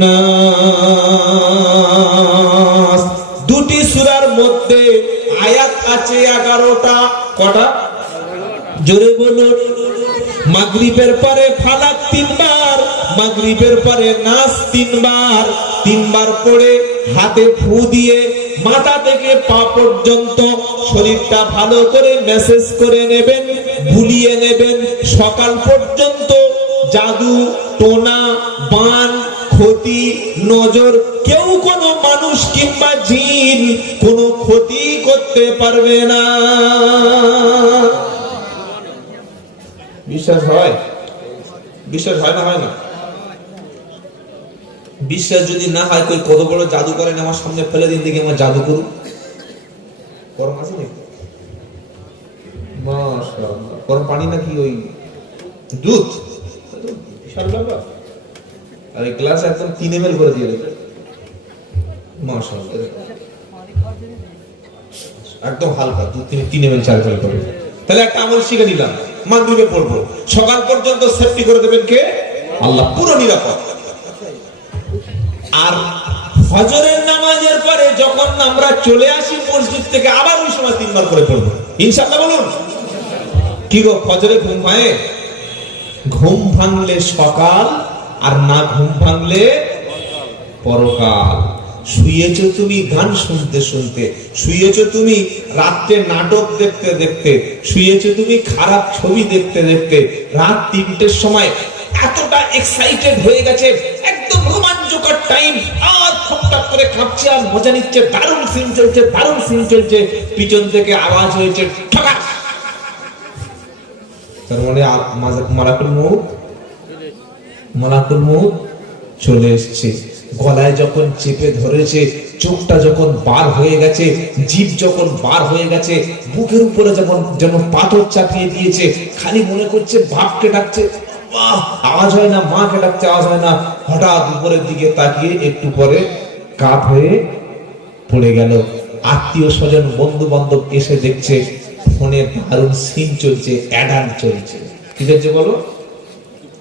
নাস। দুটি সূরার মধ্যে আয়াত আছে 11টা। কটা? জোরে বলুন। মাগরিবের পরে ফালাক 3 বার, মাগরিবের পরে নাস 3 বার, 3 বার পড়ে হাতে ফু দিয়ে মাথা থেকে পা পর্যন্ত শরীরটা ভালো করে মেসেজ করে নেবেন, বুলিয়ে নেবেন। সকাল পর্যন্ত জাদু টোনা বান ক্ষতি নজর কেউ কোনো মানুষ কিংবা জিন কোনো ক্ষতি করতে পারবে না। বিশ্বাস হয়? বিশ্বাস হয় না? হয় না? বিশ্বাস যদি না হয়, কই কত বড় জাদু করেন আমার সামনে ফেলে দিন দেখি আমার জাদু করুন। গরম আছে নাকি? মাশাআল্লাহ। গরম পানি নাকি ওই দুধ? বিশাল ব্যাপার। আর এই গ্লাস একদম 3 ml করে দিয়ে দেবে। মাশাআল্লাহ। একদম হালকা দুধ, 3 ml 4 ml করে। তাহলে একটা আমল শিখে নিলাম, মাগরিবে পড়বো, সকাল পর্যন্ত সেফটি করে দেবেন কে? আল্লাহ, পুরো নিরাপদ। আর ফজরের নামাজের পরে যখন আমরা চলে আসি মসজিদ থেকে, আবার ওই সময় 3 বার করে পড়বো ইনশাআল্লাহ। বলুন কি গো, ফজরে ঘুম হয়? ঘুম ভাঙলে সকাল, আর না ঘুম ভাঙলে পরকাল। শুয়েছো তুমি গান শুনতে শুনতে, শুয়েছো তুমি রাতে নাটক দেখতে দেখতে, শুয়েছো তুমি খারাপ ছবি দেখতে দেখতে। রাত 3টের সময় এতটা এক্সাইটেড হয়ে গেছে, একদম রোমাঞ্চকর টাইম, আর খপটাপ করে কাঁপছে আর মজা নিচ্ছে, দারুণ সিন চলছে, দারুণ সিন চলছে। পিছন থেকে আওয়াজ হয়েছে ঠকাস। তার মানে মালাকুল মউত চলে এসেছে। গলায় যখন চেপে ধরেছে, চোখটা যখন বার হয়ে গেছে, জিভ যখন বার হয়ে গেছে, বুকের উপরে যখন যেন পাথর চাপিয়ে দিয়েছে, খালি মনে করছে বাপকে ডাকছে, আওয়াজ হয় না, মাকে ডাকছে, আওয়াজ হয় না। হঠাৎ উপরের দিকে তাকিয়ে একটু পরে কাত হয়ে পড়ে গেল। আত্মীয় স্বজন বন্ধু বান্ধব এসে দেখছে ফোনে দারুণ সিন চলছে, অ্যাডাল্ট চলছে। কি চলছে বলো?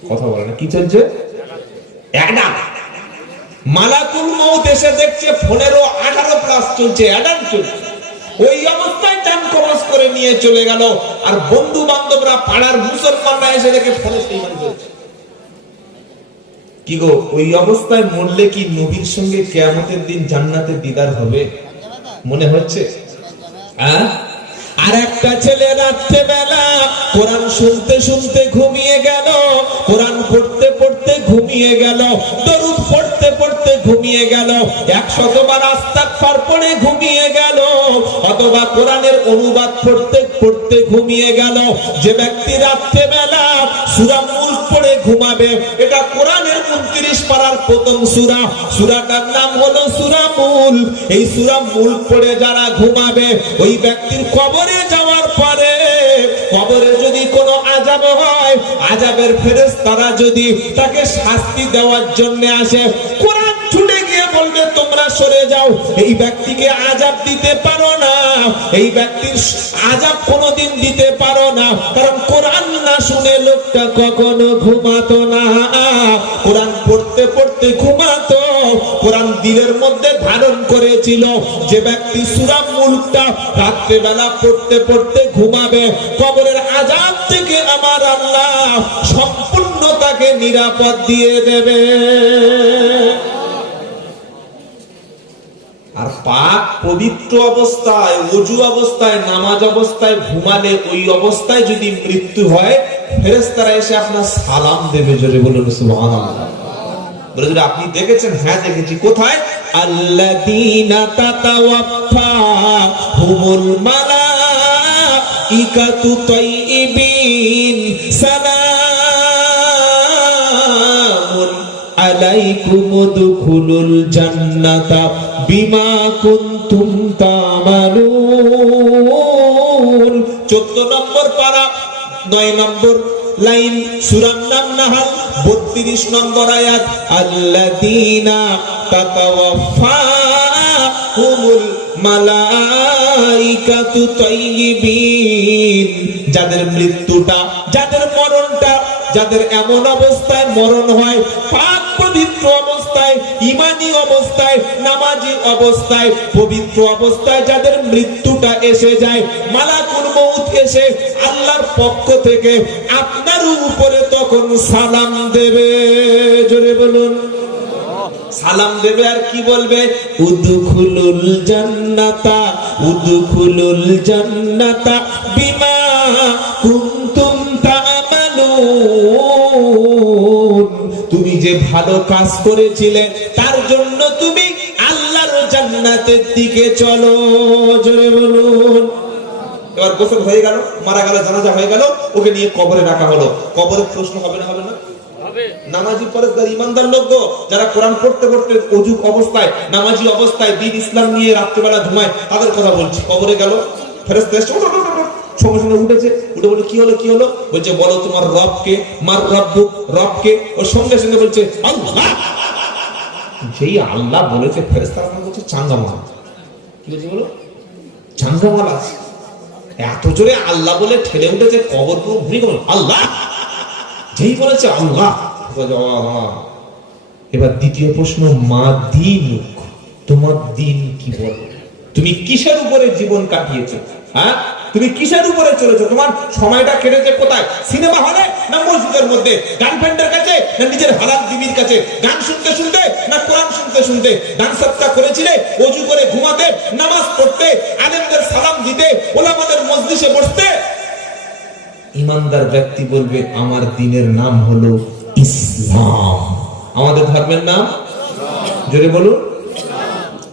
কথা বলে না। কি চলছে? অ্যাডাল্ট। মালাকুল মউত এসে দেখছে ফোনেরও 18+ চলছে, অ্যাডাল্ট চলছে। ওই অবস্থায় টাইম ক্রস করে নিয়ে চলে গেল। আর বন্ধু বান্ধবরা, পাড়ার মুসলমানরা এসে দেখে ফোনে সেই গান চলছে। কি গো, ওই অবস্থায় মরলে কি নবীর সঙ্গে কিয়ামতের দিন জান্নাতে দিদার হবে মনে হচ্ছে? হ্যাঁ? আর একটা ছেলে রাত্রে বেলা কোরআন শুনতে শুনতে ঘুমিয়ে গেল, কোরআন পড়তে পড়তে ঘুমিয়ে গেল, দরুদ পড়তে পড়তে ঘুমিয়ে গেল, 100 বার আস্তাগফার পড়ে ঘুমিয়ে গেল, অথবা কোরআনের অনুবাদ পড়তে পড়তে ঘুমিয়ে গেল। যে ব্যক্তি রাত্রে বেলা সূরা মুলক পড়ে ঘুমাবে, এটা কোরআনের 29 পারার প্রথম সূরা, সূরাটার নাম হলো সূরা মুলক। এই সূরা মুলক পড়ে যারা ঘুমাবে, ওই ব্যক্তির কবরে যাওয়ার পরে, কবরে যদি কোনো আযাব হয়, আযাবের ফেরেশতারা যদি তাকে শাস্তি দেওয়ার জন্য আসে, কোরআন ছুটে গিয়ে বলবে তোমরা সরে যাও, এই ব্যক্তিকে আযাব দিতে পারো না, এই ব্যক্তির আযাব কোনোদিন দিতে পারো না। কারণ কোরআন না শুনে লোকটা কখনো ঘুমাতো না, কোরআন পড়তে পড়তে ঘুমাতো। কোরআন দিলের মধ্যে ধারণ করেছিল। যে ব্যক্তি সূরা মুলকটা রাত্রে বেলা পড়তে পড়তে ঘুমাবে, কবরের আযাব থেকে আমার আল্লাহ সম্পূর্ণ তাকে নিরাপদ দিয়ে দেবে। আর পাক পবিত্র অবস্থায়, ওযু অবস্থায়, নামাজ অবস্থায় ঘুমালে, ওই অবস্থায় যদি মৃত্যু হয়, ফেরেশতারা এসে আপনার সালাম দেবে। জোরে বলুন সুবহানাল্লাহ। বলে যদি আপনি দেখেছেন? হ্যাঁ দেখেছি। কোথায়? আল্লাযীনা তাতাওয়াফাহুমুল মালাইকাতু তাইয়িবিন সালামুন আলাইকুম উদখুলুল জান্নাতা বিমা কুনতুম তা'মালুন। 14 নম্বর পারা, 9 নম্বর লাইন, সূরার নাম নাহল, 32 নম্বর আয়াত। আল্লাযীনা তাতাওয়াফাহুমুল মালাইকাতু তাইয়িবিন। যাদের মৃত্যুটা, যাদের মরণটা, যাদের এমন অবস্থায় মরণ হয়, পাক পবিত্র অবস্থায়, ঈমানী অবস্থায়, নামাজি অবস্থায়, পবিত্র অবস্থায় যাদের মৃত্যুটা এসে যায়, মালাকুল মউত এসে আল্লাহর পক্ষ থেকে আপনার উপরে তখন সালাম দেবে। জোরে বলুন, সালাম দেবে। আর কি বলবে? উদখুলুল জান্নাতা, উদখুলুল জান্নাতা বিমা কুনতুম তা'মালুন। তুমি যে ভালো কাজ করেছিলে তার জন্য তুমি আল্লাহর জান্নাতের দিকে চলো। জোরে বলুন। এবার গোসল হয়ে গেল, মারা গেল, জানাজা হয়ে গেল, ওকে নিয়ে কবরে রাখা হলো। কবরের প্রশ্ন হবে না? হবে না? নামাজি পরেশগার ইমানদার লোক যারা কোরআন পড়তে পড়তে ওযু অবস্থায়, নামাজি অবস্থায় দ্বীন ইসলাম নিয়ে রাত্রিবেলা ঘুমায়, তাদের কথা বলছি। কবরে গেল, ফেরেশতা এসে সঙ্গে সঙ্গে উঠেছে, উঠে বলে কি হলো, কি হলো? বলছে বলো তোমার রবকে। মার রব্বুক, রবকে। ওর সঙ্গে সঙ্গে বলছে আল্লাহ। যেই আল্লাহ বলেছে, ফেরেশতারা বলছে চাঙ্গামাল। কি বলছে বলো? চাঙ্গামাল আছে। এত জোরে আল্লাহ বলে ঠেলে উঠেছে, কবর পুরো ঘুরে গেল। আল্লাহ যেই বলেছে আল্লাহ। এবার দ্বিতীয় প্রশ্ন, মা দীনুক, তোমার দিন কি বলো? তুমি কিসের উপরে জীবন কাটিয়েছো? হ্যাঁ, তুমি কিসের উপরে চলেছো? তোমার সময়টা কেটেছে কোথায়? সিনেমা হলে না মসজিদের মধ্যে? গার্লফ্রেন্ডের কাছে না নিজের হালাল বিবির কাছে? গান শুনতে শুনতে না কোরআন শুনতে শুনতে? গান সপ্তাহ করেছিলে ওযু করে ঘুমাতে, নামাজ পড়তে, আলেমদের সালাম দিতে, ওলামাদের মজলিসে বসতে? ইমানদার ব্যক্তি বলবে আমার দ্বীনের নাম হলো ইসলাম। আমাদের ধর্মের নাম জোরে বলুন।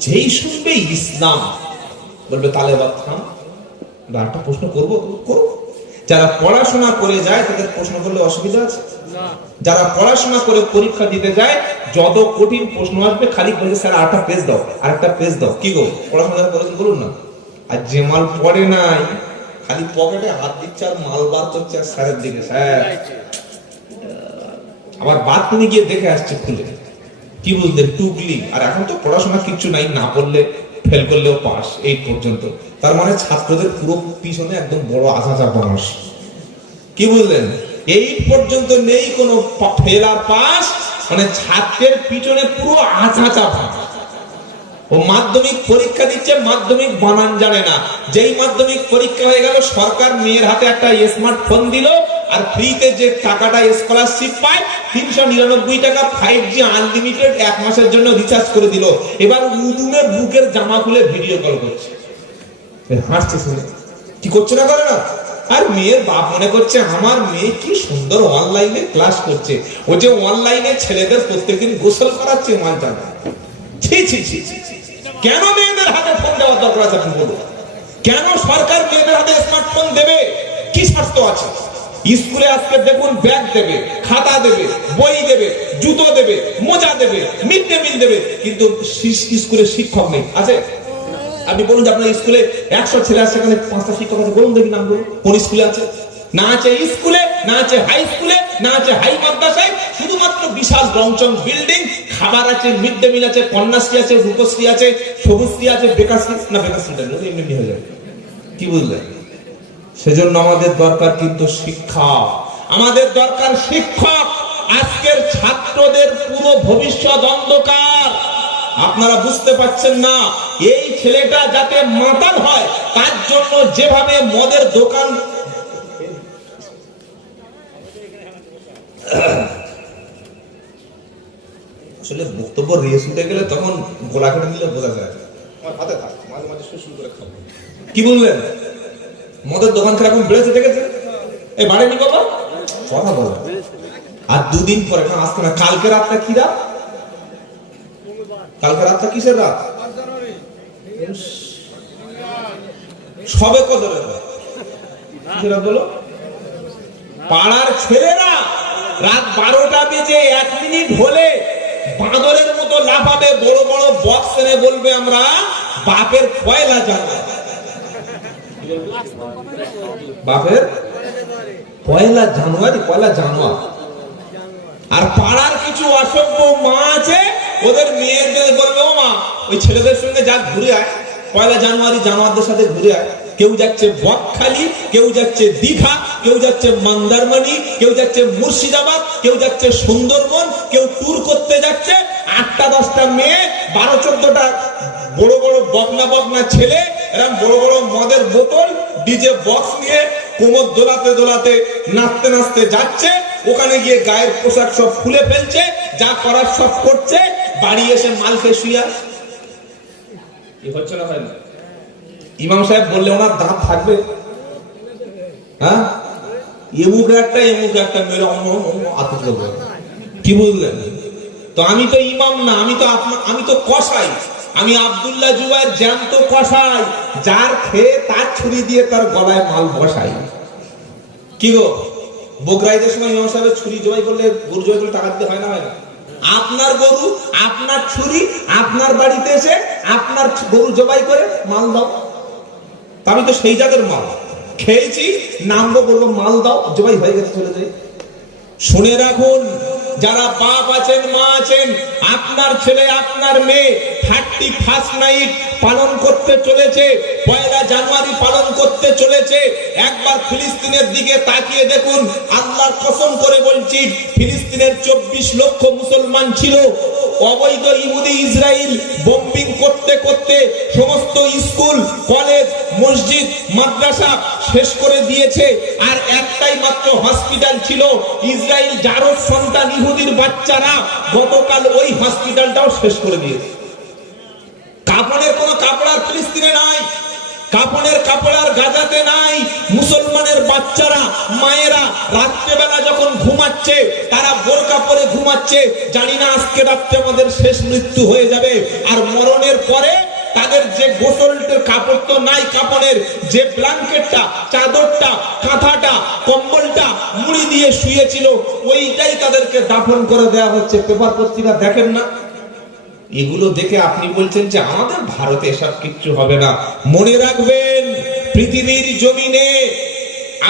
যেই শুনবে ইসলাম বলবে তাহলে বাদ থাম, একটা প্রশ্ন করবো, করো। যারা পড়াশোনা করে যায় তাদের প্রশ্ন করলে অসুবিধা আছে না। যারা পড়াশোনা করে পরীক্ষা দিতে যায়, যত কঠিন প্রশ্ন আসবে খালি বলছে স্যার আরেকটা পেজ দাও, আরেকটা পেজ দাও। কি গো, পড়াশোনা করেছেন বলুন না। আর যে মাল পড়ে নাই, খালি পকেটে হাত দিচ্ছে আর মাল বার করছে আর স্যারের দিকে, স্যার আবার বাথরুমে গিয়ে দেখে আসছে খুলে। কি বুঝলেন? টুকলি। আর এখন তো পড়াশোনা কিচ্ছু নাই, না পড়লে ফেল করলেও পাস, এই পর্যন্ত। তার মানে ছাত্রদের পুরো পিছনে একদম বড় আশা চাপা মাস। কি বুঝলেন? এই পর্যন্ত নেই কোনো ফেল আর পাস, মানে ছাত্রের পিছনে পুরো আশা চাপা। ও মাধ্যমিক পরীক্ষা দিচ্ছে, মাধ্যমিক বানান জানে না। যেই মাধ্যমিক পরীক্ষা হয়ে গেল, সরকার মেয়ের হাতে একটা স্মার্টফোন দিল, আর ফ্রিতে যে টাকাটা স্কলারশিপ পায় 399 টাকা 5G আনলিমিটেড 1 মাসের জন্য রিচার্জ করে দিল। এবার উদুমে বুকের জামা খুলে ভিডিও কল করছে, হাসছে শুনে। কি করছে না, করে না? আর মেয়ের বাপ মনে করছে আমার মেয়ে কি সুন্দর অনলাইনে ক্লাস করছে। ও যে অনলাইনে ছেলেদের প্রত্যেকদিন গোসল করাচ্ছে, মানটা না। ছি ছি ছি ছি। কেন মেয়েদের হাতে ফোন দেওয়ার দরকার আছে আপনি বলুন? কেন সরকার মেয়েদের হাতে স্মার্টফোন দেবে? কি স্বার্থ আছে? স্কুলে আজকে দেখুন ব্যাগ দেবে, খাতা দেবে, বই দেবে, জুতো দেবে, মোজা দেবে, মিড ডে মিল দেবে, কিন্তু স্কুলে শিক্ষক নেই। আছে? আপনি বলুন যে আপনার স্কুলে 100 ছেলে আছে, সেখানে 5টা শিক্ষক আছে, বলুন দেখি নাম বলুন। কোন স্কুলে আছে? না আছে স্কুলে, না আছে হাই স্কুলে, না আছে হাই মাদ্রাসায়, শুধুমাত্র বিশাল রংচং বিল্ডিং। খাবার আছে, মিড ডে মিল আছে, কন্যাশ্রী আছে, রূপশ্রী আছে, সবুজশ্রী আছে, বেকারশ্রী না, বেকারশ্রীটা এমনি হয়ে যাবে। কি বুঝলেন? সেজন্য আমাদের দরকার কিন্তু শিক্ষা, আমাদের দরকার শিক্ষক। আজকের ছাত্রদের পুরো ভবিষ্যৎ অন্ধকার। আপনারা বুঝতে পারছেন না, এই ছেলেটা যাতে মাতাল হয় তার জন্য যেভাবে মদের দোকান, আসলে বক্তব্য রেস উঠে গেলে তখন গোলা কেটে নিলে বোঝা যায়। হাতে থাক, মাঝে মাঝে শুরু করে খাবো। কি বললেন? মদের দোকান কিরকম বেড়েছে দেখেছেন? এই বাড়েনি বাবা, কথা বলো। আর দুদিন পরে না, আজকে না, কালকে রাতটা কি রাত? কালকে রাতটা কিসের রাত? সবে কদরের রাত। কিসের রাত বলো? পাড়ার ছেলেরা রাত 12টা বেজে 1 মিনিট হলে বাঁদরের মতো লাফাবে, বড় বড় বক্স এনে বলবে আমরা বাপের পয়লা জানুয়ারি। বাপের পয়লা জানুয়ারি, পয়লা জানুয়ারি। আর পাড়ার কিছু অসভ্য মা আছে, ওদের মেয়েদের বলবে ও মা ওই ছেলেদের সঙ্গে যা ঘুরে আয়, পয়লা জানুয়ারি জানোয়ারদের সাথে ঘুরে আয়। কেউ যাচ্ছে বকখালি, কেউ যাচ্ছে দীঘা, কেউ যাচ্ছে মন্দারমণি, কেউ যাচ্ছে মুর্শিদাবাদ, কেউ যাচ্ছে সুন্দরবন, কেউ ট্যুর করতে যাচ্ছে। 8-10টা মেয়ে, 12-14টা বড় বড় বকনা বকনা ছেলে, এরকম বড় বড় মদের বোতল, ডিজে বক্স নিয়ে কোমর দোলাতে দোলাতে নাচতে নাচতে যাচ্ছে। ওখানে গিয়ে গায়ের পোশাক সব খুলে ফেলছে, যা করার সব করছে, বাড়ি এসে মাল খেয়ে শুয়ে আসে। কি হচ্ছে না হয় না? ইমাম সাহেব বললে ওনার দাঁত থাকবে? হ্যাঁ, এমুকে একটা মেরে আতঙ্ক দেবো। কি বুঝলেন? তো আমি তো ইমাম না, আমি তো কসাই। আমি আব্দুল্লাহ জুবায়ের জ্যান্ত কসাই, যার খেয়ে তার ছুরি দিয়ে তার গলায় মাল বসাই। কি গো, বকরাইদের সময় ইমাম সাহেবের ছুরি জবাই করলে, গরু জবাই করলে টাকা দিতে হয় না, হয় না? আপনার গরু, আপনার ছুরি, আপনার বাড়িতে এসে আপনার গরু জবাই করে মাল দাও। আমি তো সেই জাতের মাল খেয়েছি, নামবো, বলবো মাল দাও, জবাই হয়ে গেছে, চলে যাই। শুনে রাখুন, যারা বাপ আছেন, মা আছেন, আপনার ছেলে আপনার মেয়ে 31st নাইট পালন করতে চলেছে, 1 জানুয়ারি পালন করতে চলেছে। একবার ফিলিস্তিনের দিকে তাকিয়ে দেখুন। আল্লাহর কসম করে বলছি, ফিলিস্তিনের 24 লক্ষ মুসলমান ছিল। অবৈধ ইহুদি ইসরায়েল বোম্বিং করতে করতে সমস্ত স্কুল, কলেজ, মসজিদ, মাদ্রাসা শেষ করে দিয়েছে। আর একটাই মাত্র হসপিটাল ছিল। ইসরায়েল যারও সন্তান ইহুদির বাচ্চারা গতকাল ওই হসপিটালটাও শেষ করে দিয়েছে। কাপড়ের কোনো কাপড় আর ফিলিস্তিনে নাই, কাপড়ের কাপড় আর গাজাতে নাই। মুসলমানের বাচ্চারা, মায়েরা রাত্রেবেলা যখন ঘুমাচ্ছে, তারা বোরকা পরে ঘুমাচ্ছে। জানি না আজকে রাত্রে আমাদের শেষ মৃত্যু হয়ে যাবে। আর মরণের পরে তাদের যে গোসলের কাপড় তো নাই, কাপড়ের যে ব্ল্যাঙ্কেটটা, চাদরটা, কাঁথাটা, কম্বলটা মুড়ি দিয়ে শুয়েছিল, ওইটাই তাদেরকে দাফন করে দেওয়া হচ্ছে। পেপার পত্রিকা দেখেন না? এগুলো দেখে আপনি বলছেন যে আমাদের ভারতে এসব কিচ্ছু হবে না। মনে রাখবেন, পৃথিবীর জমিনে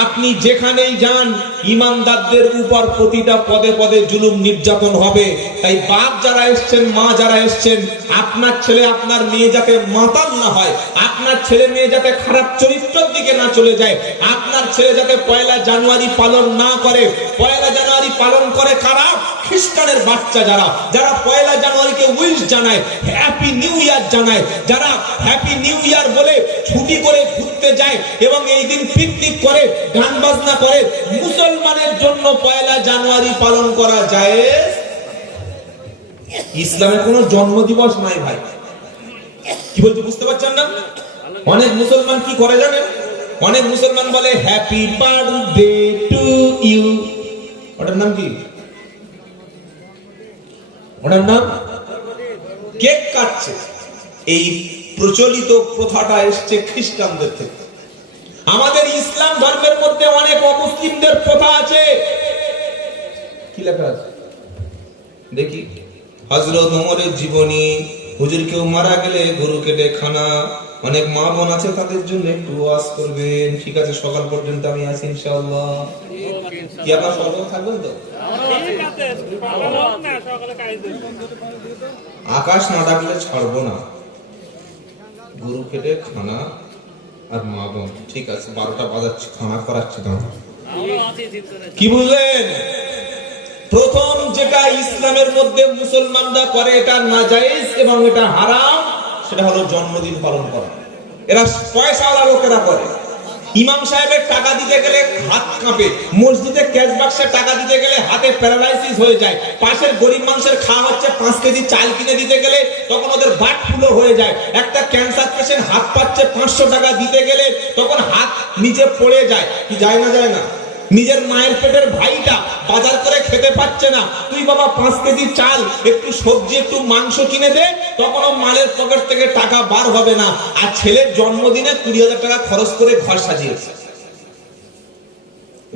আপনি যেখানেই যান, ইমানদারদের উপর প্রতিটা পদে পদে জুলুম নির্যাতন হবে। তাই বাপ যারা এসছেন, মা যারা এসছেন, আপনার ছেলে আপনার মেয়ে যাতে মাতাল না হয়, আপনার ছেলে মেয়ে যাতে খারাপ চরিত্রের দিকে না চলে যায়, আপনার ছেলে যাতে 1 জানুয়ারি পালন না করে। 1 জানুয়ারি পালন করে কারা? খ্রিস্টানের বাচ্চা যারা 1 জানুয়ারিকে উইশ জানায়, হ্যাপি নিউ ইয়ার জানায়, যারা হ্যাপি নিউ ইয়ার বলে ছুটি করে ঘুরতে যায় এবং এই দিন পিকনিক করে, গান বাজনা করে। মুসলমানের জন্য 1 জানুয়ারি পালন করা জায়েজ। ইসলামে কোনো জন্মদিবস নাই ভাই। কি বলতে বুঝতে পারছেন না? অনেক মুসলমান কি করে জানেন? অনেক মুসলমান বলে হ্যাপি বার্থডে টু ইউ। ওটার নাম কি? ওটার নাম কেক কাটছে। এই প্রচলিত প্রথাটা এসছে খ্রিস্টানদের থেকে। আমাদের ইসলাম ধর্মের মধ্যে অনেক অমুসলিমদের প্রথা আছে। কি লেখা আছে দেখি? হযরত ওমরের জীবনী, হুজুর কেউ মারা গেলে গরু কেটে খানা। অনেক মা বোন আছে, তাদের জন্য একটু ওয়াজ করবেন। ঠিক আছে, সকাল পর্যন্ত আমি আছি ইনশাআল্লাহ। কি আপনারা সকালে থাকবেন তো? আকাশ না ডাকলে ছাড়বো না। গরু কেটে খানা আর মা বোন, ঠিক আছে, 12টা বাজাচ্ছি, খানা করাচ্ছি তোমার। কি বুঝলেন? প্রথম যেটা ইসলামের মধ্যে মুসলমানরা করে, এটা নাজায়েজ এবং এটা হারাম, সেটা হলো জন্মদিন পালন করা। এরা পয়সাওয়ালা লোকেরা করে। ইমাম সাহেবের টাকা দিতে গেলে হাত কাঁপে, মসজিদে ক্যাশ বাক্সে টাকা দিতে গেলে হাতে প্যারালাইসিস হয়ে যায়। পাশের গরিব মানুষের খাওয়া হচ্ছে, 5 কেজি চাল কিনে দিতে গেলে তখন ওদের বাট ফুলো হয়ে যায়। একটা ক্যান্সার পেশেন্ট হাত পাচ্ছে 500 টাকা দিতে গেলে তখন হাত নিচে পড়ে যায়। কি যায় না? যায় না? নিজের মায়ের পেটের ভাইটা বাজার করে খেতে পাচ্ছে না, তুই বাবা 5 কেজি চাল, একটু সবজি, একটু মাংস কিনে দে, তখনও মালের পকেট থেকে টাকা বার হবে না। আর ছেলের জন্মদিনে 20,000 টাকা খরচ করে ঘর সাজিয়েছে।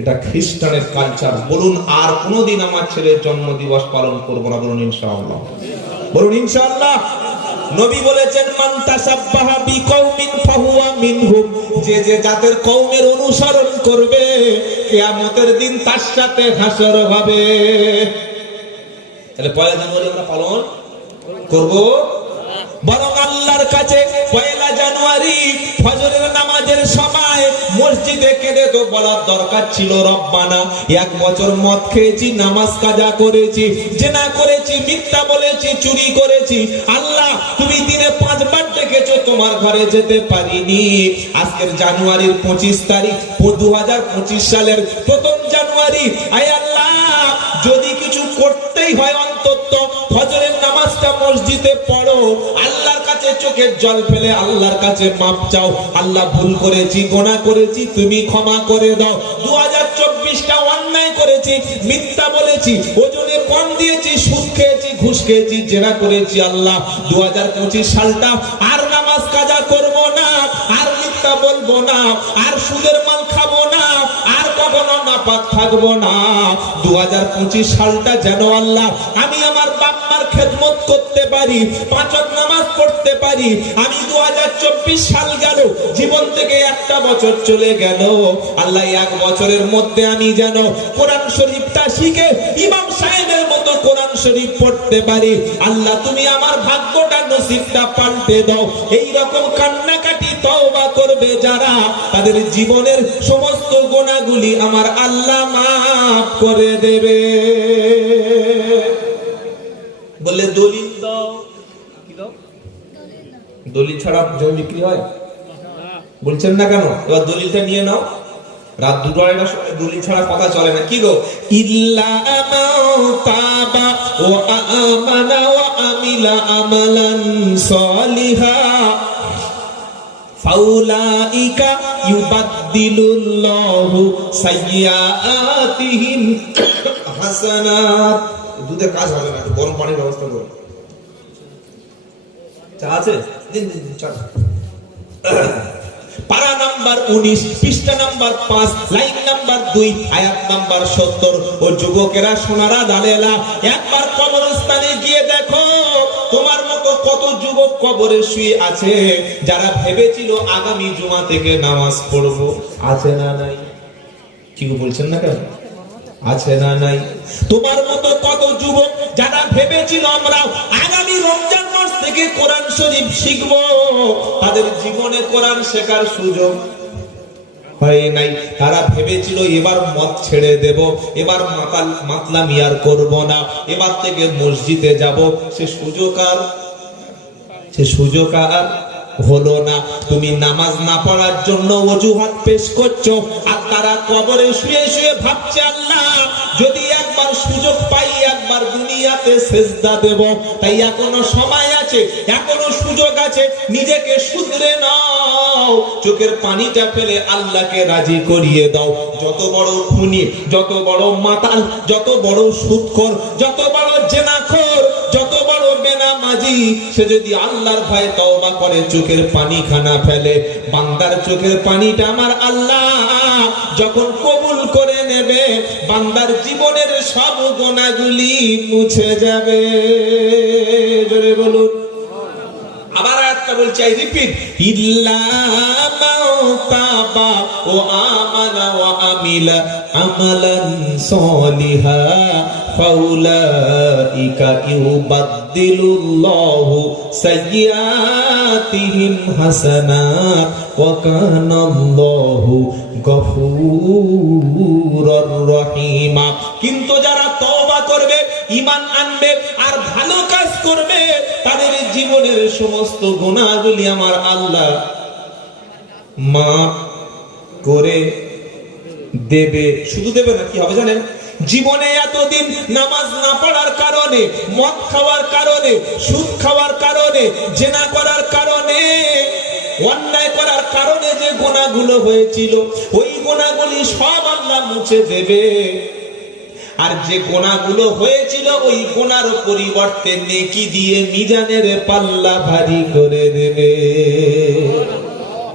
এটা খ্রিস্টানের কালচার। বলুন, আর কোনদিন আমার ছেলের জন্মদিবস পালন করবো না। বলুন ইনশাআল্লাহ। বলুন ইনশাআল্লাহ। নবী বলেছেন, মান তাসাব্বাহা বিকওমিন ফাহুয়া মিনহুম। যে যে জাতের কওমের অনুসরণ করবে, কিয়ামতের দিন তার সাথে হাসর হবে। তাহলে 1 জানুয়ারি আমরা পালন করব। বরং আল্লাহর কাছে পয়লা জানুয়ারি ফজরের নামাজের সময় মসজিদে কেঁদে তো বলার দরকার ছিল, রব্বানা 1 বছর মদ খেয়েছি, নামাজ কাজা করেছি, জেনা করেছি, মিথ্যা বলেছি, চুরি করেছি, আল্লাহ তুমি দিনে 5 বার ডেকেছো, তোমার ঘরে যেতে পারিনি। আজকের জানুয়ারির 25 তারিখ 2025 সালের প্রথম জানুয়ারি, আয় আল্লাহ যদি কিছু করতেই হয় অন্তত ফজরের নামাজটা মসজিদে পড়ো, আল্লাহর কাছে চোখের জল ফেলে আল্লাহর কাছে মাপ চাও, আল্লাহ ভুল করেছি, গুনাহ করেছি, তুমি ক্ষমা করে দাও। 2024টা অন্যায় করেছি, মিথ্যা বলেছি, ওজনে কম দিয়েছি, সুদ খেয়েছি, ঘুষ খেয়েছি, জেনা করেছি, আল্লাহ 2025 সালটা আর নামাজ কাজা করব না, আর মিথ্যা বলবো না, আর সুদের মাল খাবো না, আর কখনো নাপাক থাকবো না। 2025 সালটা যেন আল্লাহ আমি আমার বাপ মার খেদমত করতে পারি, 5 ওয়াক্ত নামাজ পড়তে পারি। আমি 2024 সাল গেল, জীবন থেকে একটা বছর চলে গেল, আল্লাহ 1 বছরের মধ্যে আমি যেন কোরআন শরীফটা শিখে ইমাম সাহেবের মতো কোরআন শরীফ পড়তে পারি। আল্লাহ তুমি আমার ভাগ্যটা নসিবটা পাল্টে দাও। এই রকম কান্নাকাটি তওবা করবে যারা, তাদের জীবনের সমস্ত গুনাহগুলি আমার আল্লাহ মাফ করে দেবে। বলে দলিল দাও, কি দাও? দলিল ছাড়া জমি বিক্রি হয়? বলছেন না কেন? এবার দলিলটা নিয়ে নাও। রাত 2-2:30টার সময় দলিল ছাড়া কথা চলে না। কি গো? ইল্লা তাবা ওয়া আমানা ওয়া আমিলা আমালান সলিহা ফাউলাইকা ইউবাদদিলুল্লাহু সাইয়্যাতিহিম হাসানাত। দুধের কাজ হবে না, গরম পানির ব্যবস্থা করো। চা আছে? দিন দিন চা। পারা নাম্বার 19, পৃষ্ঠা নাম্বার 5, লাইন নাম্বার 2, আয়াত নাম্বার 70। ও যুবকেরা, সোনারা, দালেলা, একবার কবরস্থানে গিয়ে দেখো তোমার মতো কত যুবক কবরে শুয়ে আছে, যারা ভেবেছিল আগামী জুমা থেকে নামাজ পড়বো। আছে না নাই? কি বলছেন না কেন? আছে না নাই? তোমার মতো কত যুবক যারা ভেবেছিল আমরা আগামী রমজান মাস থেকে কোরআন শরীফ শিখবো, তাদের জীবনে কোরআন শেখার সুযোগ হয় নাই। তারা ভেবেছিল এবার মদ ছেড়ে দেব, এবার মাতলামি আর করব না, এবার থেকে মসজিদে যাব। সে সুযোগ আর হলো না। তুমি নামাজ না পড়ার জন্য অজুহাত পেশ করছো, আর তারা কবরে শুয়ে শুয়ে ভাবছে আল্লাহ যদি একবার সুযোগ পাই, একবার দুনিয়াতে সেজদা দেব। তাই এখনো সময় আছে, এখনো সুযোগ আছে, নিজেকে শুধরে নাও, চোখের পানিটা ফেলে আল্লাহকে রাজি করিয়ে দাও। যত বড় খুনি, যত বড় মাতাল, যত বড় সুদখোর, যত বড় জেনাখোর, যত বড় বেনামাজি, সে যদি আল্লাহর ভয়ে তওবা করে চোখের পানি খানা ফেলে, বান্দার চোখের পানিটা আমার আল্লাহ যখন কবুল করে নেবে, বান্দার জীবনের সব গুনাহগুলি মুছে যাবে। জোরে বলুন। আবার আয়াতটা বলছি, আই রিপিট, ইল্লা মাউতাবা ও আমানা ওয়া আমিলা আমালান সলিহা ফাউলাইকা ইউবাদদিলুল্লাহু সাইয়্যাতিহিম হাসানাত ওয়া কানাল্লাহু গফুরুর রহিমা। কিন্তু যারা তওবা করবে, ঈমান আনবে আর ভালো কাজ করবে, তাদের জীবনের সমস্ত গুনাহগুলি আমার আল্লাহ মাফ করে দেবে। শুধু দেবে না, কি হবে জানেন? জীবনে এতদিন নামাজ না পড়ার কারণে, মদ খাওয়ার কারণে, সুদ খাওয়ার কারণে, জেনা করার কারণে, অন্যায় করার কারণে যে গুনাহগুলো হয়েছিল, ওই গুনাহগুলি সব আল্লাহ মুছে দেবে। আর যে গুনাহগুলো হয়েছিল, ওই গুনার পরিবর্তে নেকি দিয়ে মিজানের পাল্লা ভারী করে দেবে।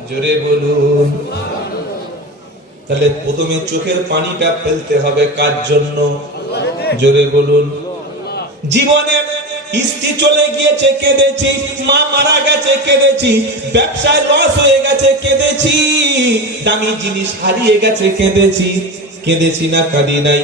জোরে বলুন। তাহলে প্রথমে চোখের পানিটা ফেলতে হবে কার জন্য? জোরে বলুন। জীবনে স্ত্রী চলে গিয়েছে, কেঁদেছি, মা মারা গেছে, কেঁদেছি, ব্যবসায় লস হয়ে গেছে, কেঁদেছি, দামি জিনিস হারিয়ে গেছে, কেঁদেছি, কেঁদেছি না কাঁদি নাই।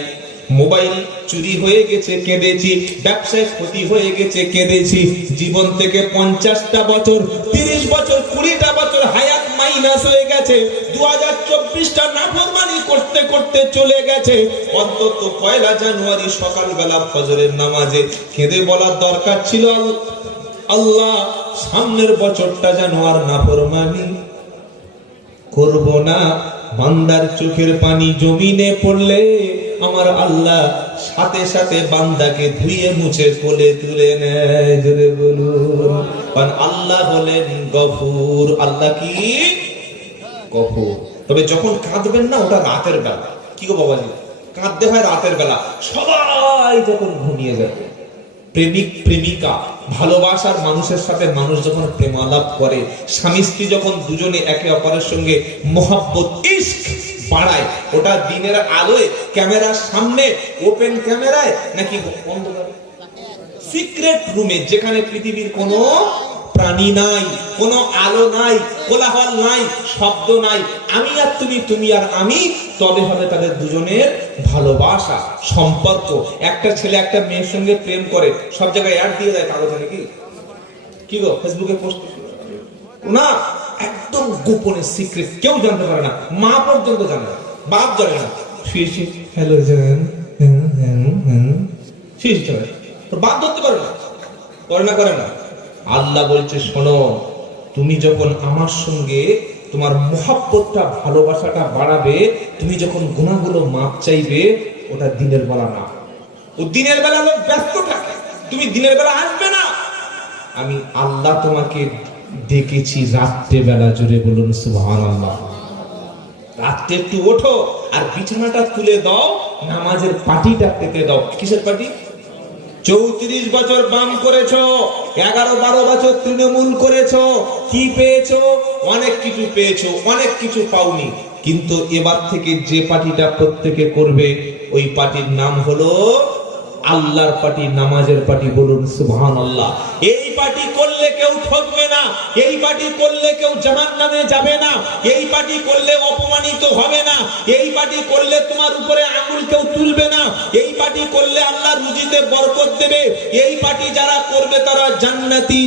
মোবাইল চুরি হয়ে গেছে কেঁদেছি, ব্যবসায় ক্ষতি হয়ে গেছে কেঁদেছি, জীবন থেকে 50টা বছর, 30 বছর, 20টা বছর হায়াত মাইনাস হয়ে গেছে, 2024টা নাফরমানি করতে করতে চলে গেছে। অন্তত 1 জানুয়ারি সকালবেলা ফজরের নামাজে কেঁদে বলার দরকার ছিল, আল্লাহ সামনের বছরটা যেন আর নাফরমানি করব না। বান্দার চোখের পানি জমিনে পড়লে আমার আল্লাহ সাথে সাথে বান্দাকে ধুয়ে মুছে কোলে তুলে নেয়। জোরে বলুন, কারণ আল্লাহ হলেন গফুর। আল্লাহ কি? গফুর। তবে যখন কাঁদবেন না, ওটা রাতের বেলা। কি গো বাবাজি, কাঁদতে হয় রাতের বেলা, সবাই যখন ঘুমিয়ে যাবে। প্রেমিক প্রেমিকা, ভালোবাসার মানুষের সাথে মানুষ যখন প্রেমালাপ করে, স্বামী স্ত্রী যখন দুজনে একে অপরের সঙ্গে মোহাব্বত ইশক বাড়ায়, ওটা দিনের আলোয়, ক্যামেরার সামনে, ওপেন ক্যামেরায় নাকি অন্ধকারে, সিক্রেট রুমে, যেখানে পৃথিবীর কোনো প্রাণী নাই, কোনো আলো নাই, কোলাহল নাই, শব্দ নাই, আমি আর তুমি, তুমি আর আমি, তবে হবে তাদের দুজনের ভালোবাসা সম্পর্ক। একটা ছেলে একটা মেয়ের সঙ্গে প্রেম করে, সব জায়গায় অ্যাড দিয়ে দেয় কাগজে নাকি, কি গো, ফেসবুকে পোস্ট না, একদম গোপনে সিক্রেট, কেউ জানতে পারে না, মা পর্যন্ত জানে না, বাপ জানে না, হ্যালো জান, তো বাপ ধরতে পারে না, করে না। আল্লাহ বলছে, শোনো, তুমি যখন আমার সঙ্গে তোমার মোহাব্বতটা, ভালোবাসাটা বাড়াবে, তুমি যখন গুনাহগুলো মাপ চাইবে, ওটা দিনের বেলা না। ও দিনের বেলা লোক ব্যস্ত থাকে, তুমি দিনের বেলা আসবে না। আমি আল্লাহ তোমাকে ডেকেছি রাত্রে বেলা। জোরে বলুন সুবহানাল্লাহ। রাত্রে একটু ওঠো আর বিছানাটা তুলে দাও, নামাজের পাটিটা পেতে দাও। কিসের পাটি? 34 বছর বাম করেছো, 11-12 বছর তৃণমূল করেছো, কি পেয়েছো? অনেক কিছু পেয়েছো, অনেক কিছু পাওনি। কিন্তু এবার থেকে যে পার্টিটা প্রত্যেকে করবে, ওই পার্টির নাম হলো আল্লাহর পার্টি, নামাজের পার্টি। বলুন সুবহানাল্লাহ। এই পার্টি করলে কেউ ঠকবে না, এই পার্টি করলে কেউ জাহান্নামে যাবে না, এই পার্টি করলে অপমানিত হবে না, এই পার্টি করলে তোমার উপরে আঙুল কেউ তুলবে না, এই পার্টি করলে আল্লাহ রুজিতে বরকত দেবে। এই পার্টি যারা করবে তারা জান্নাতি।